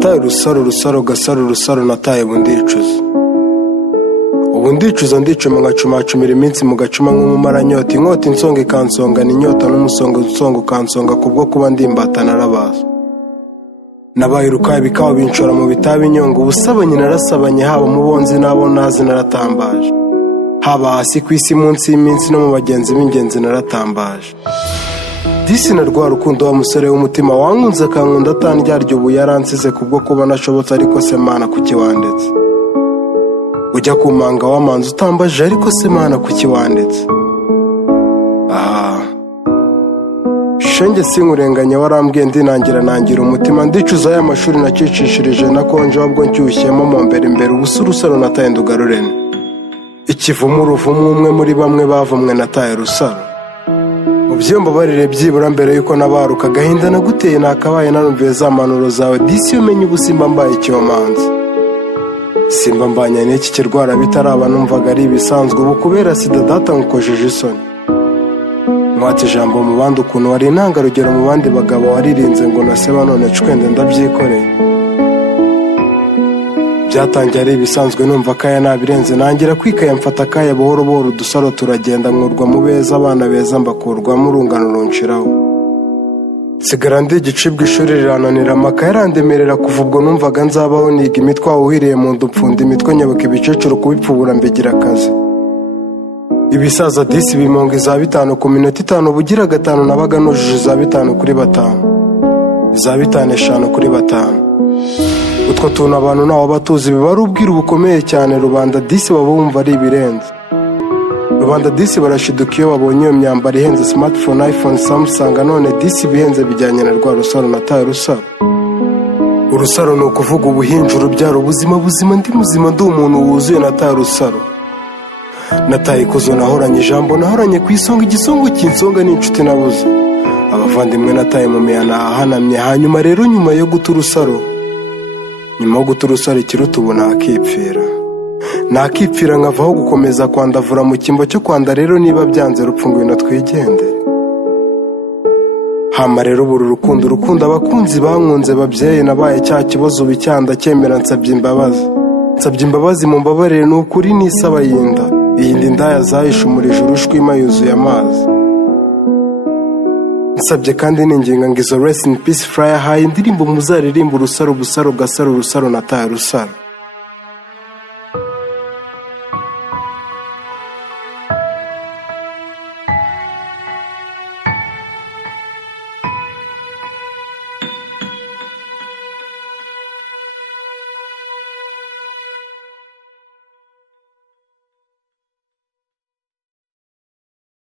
nataye urusaro gasaro urusaro nataye ubu ndicuza ndicuma ngacumacumira iminsi mu gacuma nk'umumaranyota, inkota insonga ikansongana inyota n'umusonga unsonga ukansonga kubwo kuba ndimbata narabaza. Nabaye urukaye bikaba binshora mu bitaba inyonga, ubusabanye narasabanye haba mu bonzi n'abo nazi naratambaje, haba hasi ku isi munsi y'iminsi no mu bagenzi b'ingenzi naratambaje. Disi na rwa rukundo wa musore w'umutima wankunze akankunda atandyaryo ubu yaransize kubwo kuba nashobotse, ariko se Mana kuki wandetse? Ujya kumanga wamanza utambaje, ariko se Mana kuki wandetse? Shenge sinkurenganya warambwiye ndinangira nangira umutima, ndicuza aya mashuri nacicishirije nakonje wabwo nshyushyemo mu imbere ubusa urusaro nataye ndugarurene. Ikivumu uruvumu umwe muri bamwe bavumwe nataye rusaro. Mubyemba barire byibura mbere yuko nabaruka, gahinda naguteye nakabaye narumviye za manuro zawe. Disi umenye ubusimba mbaye icyomanzi, simba mbanya n'iki kirwara bitaraba numvaga ari ibisanzwe, ubu kubera sida data nkukojeje isoni. Mwati ijambo mu bandi ukuntu wari intangarugero mu bandi bagabo, waririnze ngo naseba none cwende ndabyikoreye. Byatangiye ari ibisanzwe numva kaya nabirenze, nangira kwikaya mfata kaya buhoro buhoro, udusaro turagenda nkurwa mu beza, abana beza mbakurwamo urungano runshiraho. Sigara ndi igicibwa ishuri rirananira, amaka yarandemerera kuva ubwo numvaga nzabaho niga imitwa uhiriye mu nda upfunda imitwe nyabuka ibicecuru kubipfubura mbigira akazi. Ibisaza disi bimonga za 5 ku minota 5, bugira 5 nabaga nujuje za 5 kuri 5, za 5 5 kuri 5. Utwo tuntu abantu naho batuzi biba ari ubwira bukomeye cyane. Rubanda disi baba bumva ari ibirenze. Rubanda disi barashiduka iyo babonye iyo myambaro ihenze, smartphone, iPhone, Samsung, none disi bihenze bijyanye na rwa rusaro nataye rusaro. Urusaro ni ukuvuga ubuhinja, urubyaro, ubuzima buzima, ndi muzima ndi umuntu wuzuye nataye rusaro. Nataye ikuzo nahoranye, ijambo nahoranye ku isonga, igisongo cy'insonga n'inshuti nabuze, abavandimwe nataye mu miyana ahanamye. Hanyuma rero nyuma yo guta urusaro ikiruta ubu nakipfira nkavaho gukomeza kwandavura mu cyimbo cyo kwanda. Rero niba byanze rupfu ngwino twigendere. Hama rero buri urukundo abakunzi bankunze babyeyi, nabaye cya kibazo bicyanda cyemera nsabye imbabazi mu mbabarire, ni ukuri nisaba yinda iyindi ndaya zayishumurije urushwima yuzuye amazi. Nsabye kandi ninginga ngo izo rest in peace Fly High indirimbo muzaririmba urusaro busaro gasaro urusaro nataye rusaro.